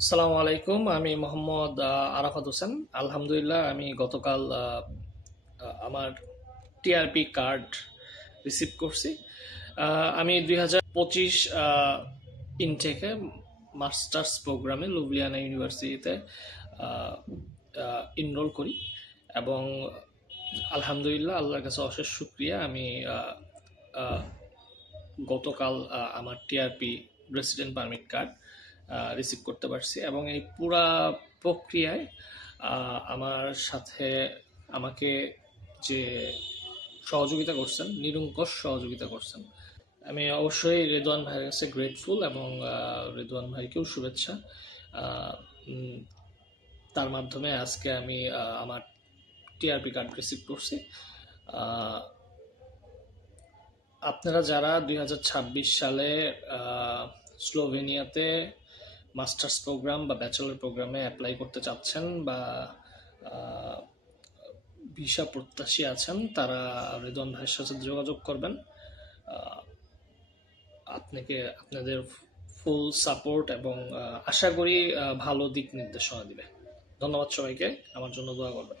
আসসালামু আলাইকুম। আমি মোহাম্মদ আরাফাত হোসেন। আলহামদুলিল্লাহ, আমি গতকাল আমার টিআরপি কার্ড রিসিভ করছি। আমি 2025 ইনটেকে মাস্টার্স প্রোগ্রামে লুবলিয়ানা ইউনিভার্সিটিতে এনরোল করি এবং আলহামদুলিল্লাহ আল্লাহর কাছে অশেষ শুক্রিয়া। আমি আহ, গতকাল আমার TRP resident permit card receive করতে পারছি এবং এই পুরা প্রক্রিয়ায় আমার সাথে আমাকে যে সহযোগিতা করছেন, নিরঙ্কুশ সহযোগিতা করছেন, আমি অবশ্যই রেদওয়ান ভাইয়ের কাছে গ্রেটফুল এবং রেদওয়ান ভাইকেও শুভেচ্ছা। আহ, উম, তার মাধ্যমে আজকে আমি আমার টিআরপি কার্ড রিসিভ করছি। আহ, আপনারা যারা 2026 সালে স্লোভেনিয়াতে মাস্টার্স প্রোগ্রাম বা ব্যাচেলর প্রোগ্রামে অ্যাপ্লাই করতে চাচ্ছেন বা ভিসা প্রত্যাশী আছেন, তারা রেদওয়ান ভাইয়ের সাথে যোগাযোগ করবেন। আপনাদের ফুল সাপোর্ট এবং আশা করি ভালো দিক নির্দেশনা দিবে। ধন্যবাদ সবাইকে, আমার জন্য দোয়া করবেন।